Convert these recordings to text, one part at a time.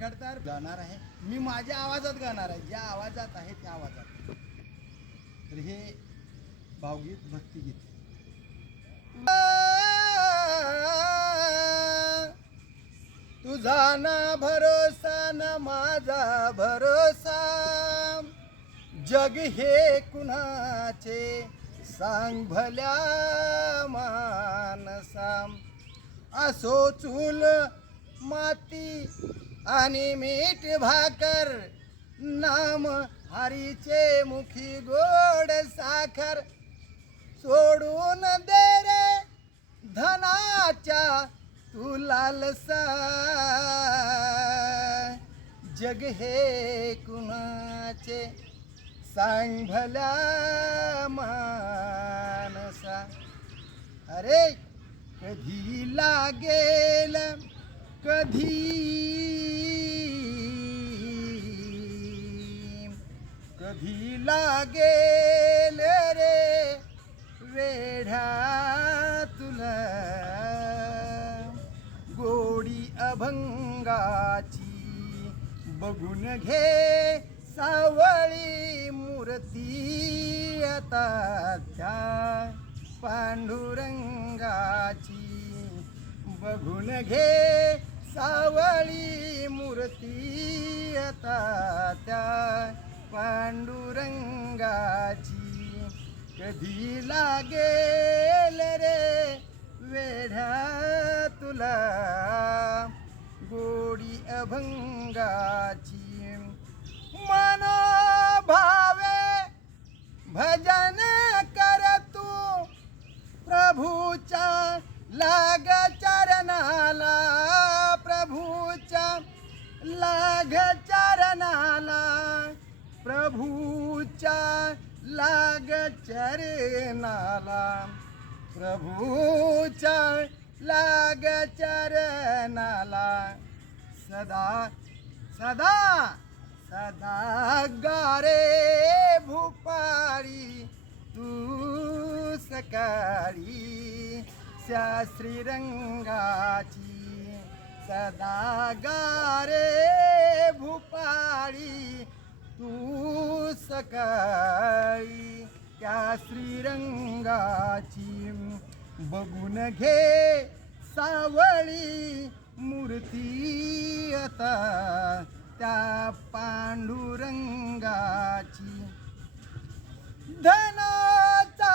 खडतर गाणार आहे. मी माझ्या आवाजात गाणार आहे. ज्या आवाजात आहे त्या आवाजात. तर हे भावगीत भक्तिगीत. तुझा ना भरोसा ना माझा भरोसा. जग हे कुणाचे? सांग भल्या मानसाम असो चूल माती आणि मीठ भाकर नाम हरीचे मुखी गोड साखर. सोडून दे रे धनाच्या तू लालसा. जग हे कुणाचे? सांग भल्या मानसा. अरे कधी लागेल? कधी हिला लागेल रे वेढा तुला? गोडी अभंगाची बघून घे सावळी मूर्ती आता त्या पांडुरंगाची. बघून घे सावळी मूर्ती आता त्या पांडुरंगाची कधी लागेल रे वेढ्या तुला? गोडी अभंगाची मनोभावे भजन कर तू प्रभूच्या लाग चरणाला प्रभूच्या लाग चरणाला. प्रभूच्या लाग चरणाला प्रभूच्या लाग चरणाला सदा सदा सदा गारे भूपाळी तू सकाळी शास्त्री सदा गारे भूपाळी तू सकाळी त्या श्रीरंगाची बघून घे सावळी मूर्ती आता त्या पांडुरंगाची. धनाचा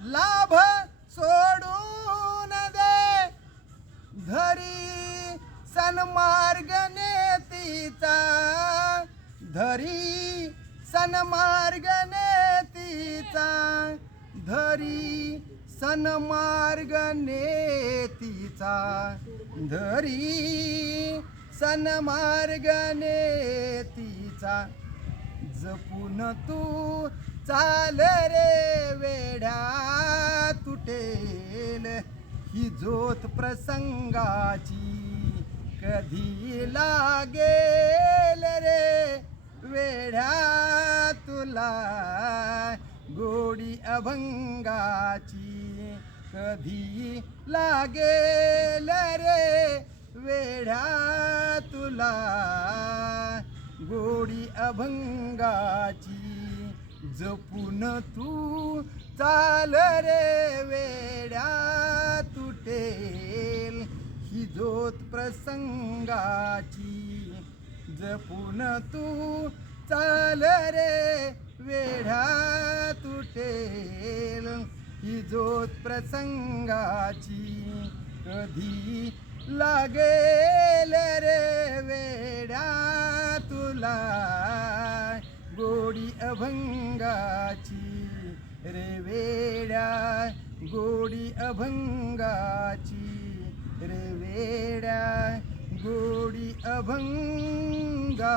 लाभ सोडू धरी सन्मार्ग नेतीचा धरी सन्मार्ग नेतीचा धरी सन्मार्ग नेतीचा. जपून तू चाल रे वेड्या तुटेल ही जोत प्रसंगाची कधी लागेल रे वेड्या तुला गोडी अभंगाची कधी लागेल रे? वेढा तुला. गोडी अभंगाची जपून तू चाल रे वेड्या तुटेल. ही जोत प्रसंगाची जपून तू चाल रे वेढा तुटेल. ही जोत प्रसंगाची कधी लागेल रे वेड्या तुला? गोडी अभंगाची रे वेड्या गोडी अभंगाची रे वेड्या गोडी अभंगा